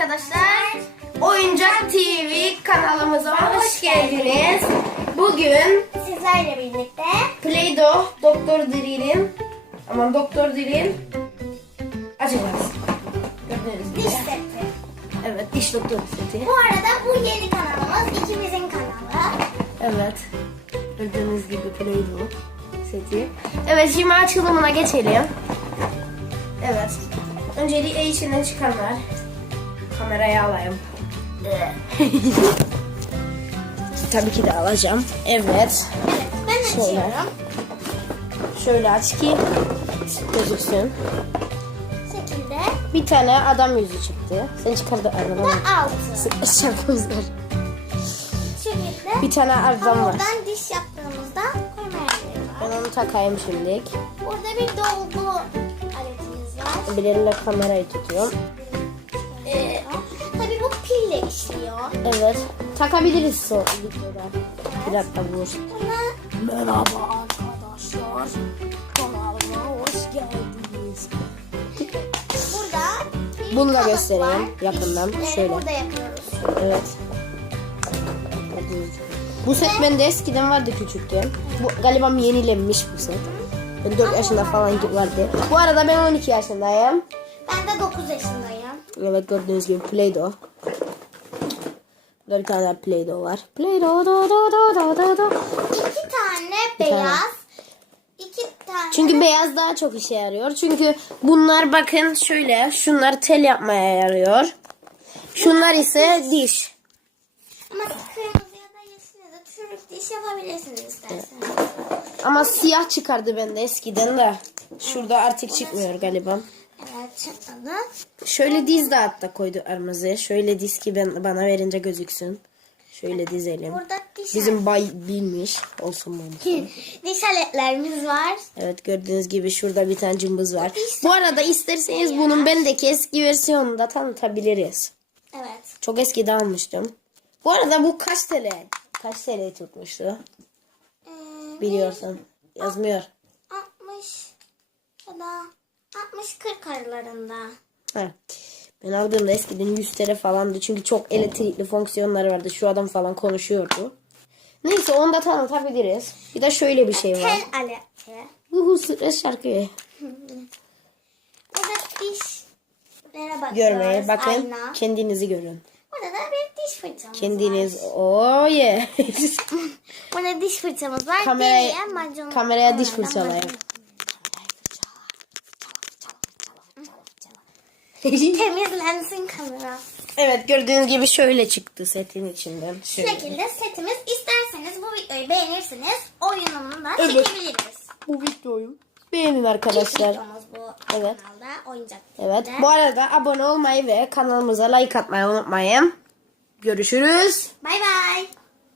arkadaşlar. Oyuncak TV kanalımıza hoş geldiniz. Bugün sizlerle birlikte Play-Doh Doktor Drill'in Doktor Drill açacağız. Gördüğünüz gibi. diş seti. Evet, diş doktor seti. Bu arada bu yeni kanalımız, ikimizin kanalı. Evet. Gördüğünüz gibi Play-Doh seti. Evet, şimdi açılımına geçelim. Evet. Önceliği içinden çıkanlar. Kamerayı alayım. Tabii ki de alacağım. Evet. Evet, ben Şöyle. açıyorum. Şöyle aç ki gözüksün. Bu şekilde. Bir tane adam yüzü çıktı. Sen çıkardı aradan. Bu altı. Şarkımızlar. Şekilde. Bir tane adam var. Hamurdan diş yaptığımızda koyma yerleri var. Ben onu takayım şimdilik. Burada bir dolgu aletimiz var. Bir elimle kamerayı tutuyorum. Tabii bu pille işliyor. Evet. Takabiliriz sonra videoda. Bir dakika vur. Buna Merhaba arkadaşlar. Kanalıma hoş geldiniz. burada bir Bunu da kalıp göstereyim var. yakından. Dişleri Şöyle. burada yapıyoruz. Evet. Bu set bende eskiden vardı küçükken. Bu galiba yenilenmiş bu set. Ben 4 yaşında falan vardı. Bu arada ben 12 yaşındayım. Ben de 9 yaşındayım. Evet, gördüğünüz gibi Play-Doh. Burada bir tane daha Play-Doh var. Play-Doh, do, do, do, do, do, do. 2 tane Bir tane. beyaz. 2 tane. Çünkü beyaz daha çok işe yarıyor. Çünkü bunlar bakın şöyle, şunlar tel yapmaya yarıyor. Şunlar ise diş. Ama kırmızı ya da yeşil ya da çürük diş yapabilirsiniz isterseniz. Ama siyah çıkardı bende eskiden de. Şurada artık çıkmıyor galiba. Evet, çıkmadı. Şöyle diz de hatta koydu aramızı. Şöyle diz ki bana verince gözüksün. Şöyle dizelim. Burada diş, Bizim bay bilmiş olsun mu? diş aletlerimiz var. Evet, gördüğünüz gibi şurada bir tane cımbız var. Bu arada isterseniz bunun bendeki eski versiyonunu da tanıtabiliriz. Evet. Çok eskide almıştım. Bu arada bu kaç TL? Kaç TL tutmuştu? Biliyorsun. Yazmıyor. 60 ya da 60-40 aralarında. Ha. Ben aldığımda eskiden 100 TL falandı. Çünkü çok elektrikli fonksiyonları vardı. Şu adam falan konuşuyordu. Neyse, onu da tanıtabiliriz. Bir de şöyle bir şey var. Tel aleti. Uhu, stres şarkı. Burada dişlere bakıyoruz. Görmeye bakın. Ayna. Kendinizi görün. Burada da bir diş fırçamız Kendiniz. var. Oh yeah. Burada diş fırçamız var. Kameraya- Geriye macun. kameraya diş Onlardan fırçalayın. macun. Temizlensin kamera. Evet, gördüğünüz gibi şöyle çıktı setin içinden. Bu Şöyle. şekilde setimiz. İsterseniz bu videoyu beğenirsiniz. Oyununu da Evet. çekebiliriz. Bu videoyu beğenin İlk arkadaşlar. videomuz bu Evet. kanalda. Oyuncak. Evet. TV'de. Bu arada abone olmayı ve kanalımıza like atmayı unutmayın. Görüşürüz. Bay bay.